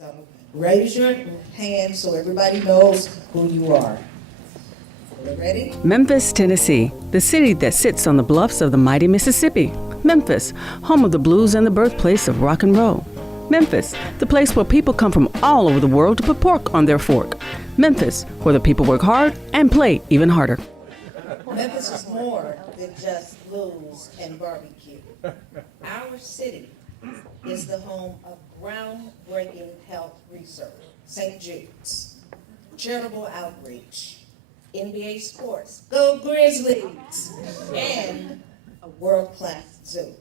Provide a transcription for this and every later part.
So raise your hand so everybody knows who you are. Are you ready? Memphis, Tennessee, the city that sits on the bluffs of the mighty Mississippi. Memphis, home of the blues and the birthplace of rock and roll. Memphis, the place where people come from all over the world to put pork on their fork. Memphis, where the people work hard and play even harder. Memphis is more than just blues and barbecue. Our city is the home of groundbreaking health research, St. Jude's, charitable outreach, NBA sports, go Grizzlies, and a world-class zoo.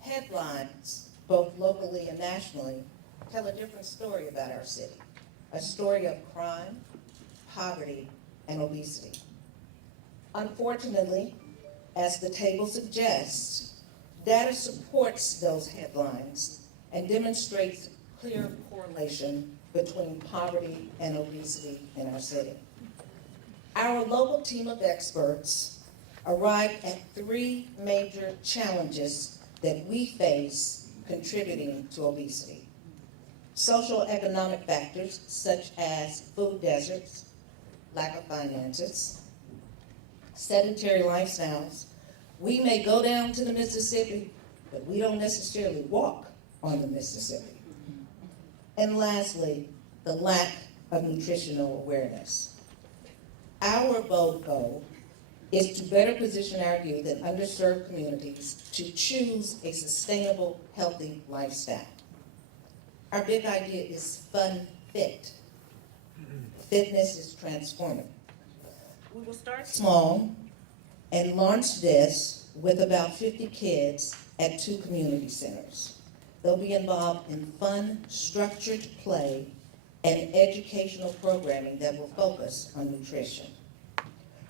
Headlines, both locally and nationally, tell a different story about our city, a story of crime, poverty, and obesity. Unfortunately, as the table suggests, data supports those headlines and demonstrates clear correlation between poverty and obesity in our city. Our local team of experts arrived at three major challenges that we face contributing to obesity. Social economic factors such as food deserts, lack of finances, sedentary lifestyles. We may go down to the Mississippi, but we don't necessarily walk on the Mississippi. And lastly, the lack of nutritional awareness. Our bold goal is to better position our youth in underserved communities to choose a sustainable, healthy lifestyle. Our big idea is fun fit. Fitness is transformative. We will start small and launch this with about 50 kids at 2 community centers. They'll be involved in fun, structured play and educational programming that will focus on nutrition.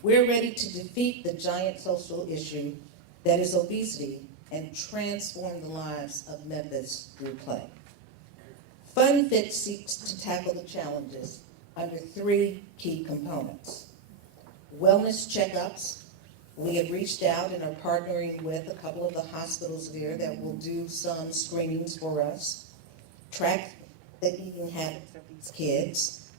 We're ready to defeat the giant social issue that is obesity and transform the lives of Memphis through play. Fun Fit seeks to tackle the challenges under 3 key components. Wellness checkups. We have reached out and are partnering with a couple of the hospitals there that will do some screenings for us. Track the eating habits of these kids.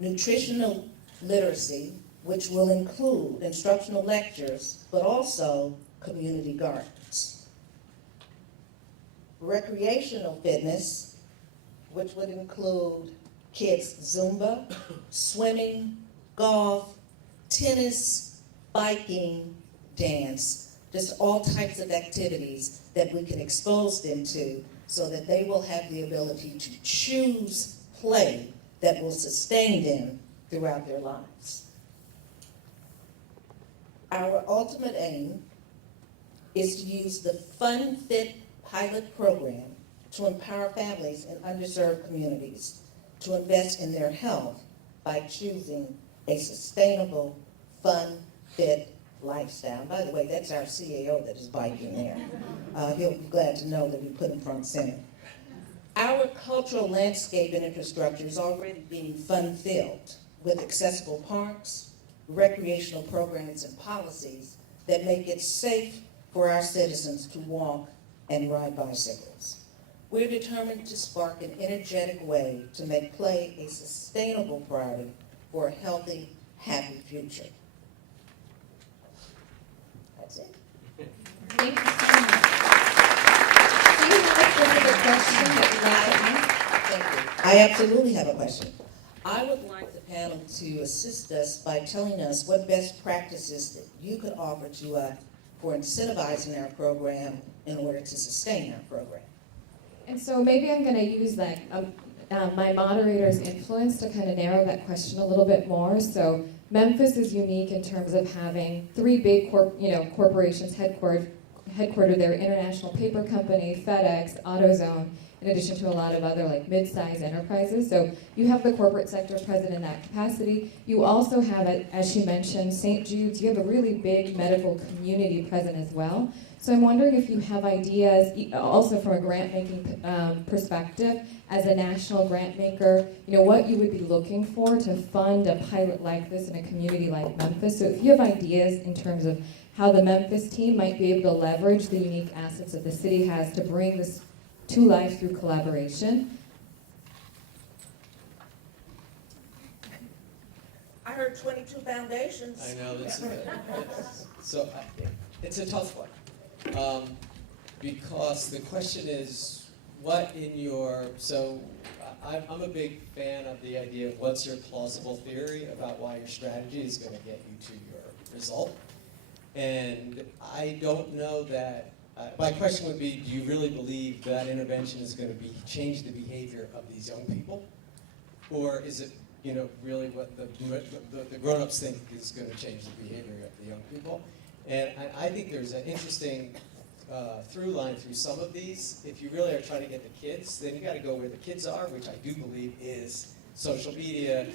Nutritional literacy, which will include instructional lectures, but also community gardens. Recreational fitness, which would include kids Zumba, swimming, golf, tennis, biking, dance, just all types of activities that we can expose them to so that they will have the ability to choose play that will sustain them throughout their lives. Our ultimate aim is to use the Fun Fit pilot program to empower families in underserved communities to invest in their health by choosing a sustainable, fun, fit lifestyle. By the way, that's our CAO that is biking there. He'll be glad to know that we put him front center. Our cultural landscape and infrastructure is already being fun-filled with accessible parks, recreational programs, and policies that make it safe for our citizens to walk and ride bicycles. We're determined to spark an energetic way to make play a sustainable priority for a healthy, happy future. That's it. Thank you so much. Do you have a specific question that you'd like to ask? Thank you. I absolutely have a question. I would like the panel to assist us by telling us what best practices that you could offer to us for incentivizing our program in order to sustain our program. And so maybe I'm going to use my moderator's influence to kind of narrow that question a little bit more. So Memphis is unique in terms of having 3 big corporations headquartered there: International Paper Company, FedEx, AutoZone, in addition to a lot of other like mid-sized enterprises. So you have the corporate sector present in that capacity. You also have, as she mentioned, St. Jude's. You have a really big medical community present as well. So I'm wondering if you have ideas, also from a grant-making perspective, as a national grant maker, what you would be looking for to fund a pilot like this in a community like Memphis. So if you have ideas in terms of how the Memphis team might be able to leverage the unique assets that the city has to bring this to life through collaboration, heard 22 foundations. I know, it's a tough one. Because the question is, what in your, I'm a big fan of the idea of what's your plausible theory about why your strategy is going to get you to your result. And I don't know that, my question would be, do you really believe that intervention is going to change the behavior of these young people? Or is it, really what the grown-ups think is going to change the behavior of the young people? And I think there's an interesting through line through some of these. If you really are trying to get the kids, then you got to go where the kids are, which I do believe is social media,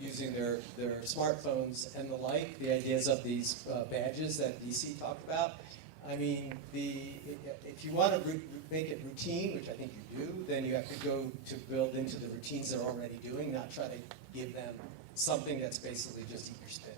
using their smartphones and the like. The ideas of these badges that DC talked about. I mean, if you want to make it routine, which I think you do, then you have to go to build into the routines they're already doing, not try to give them something that's basically just eat your spinach.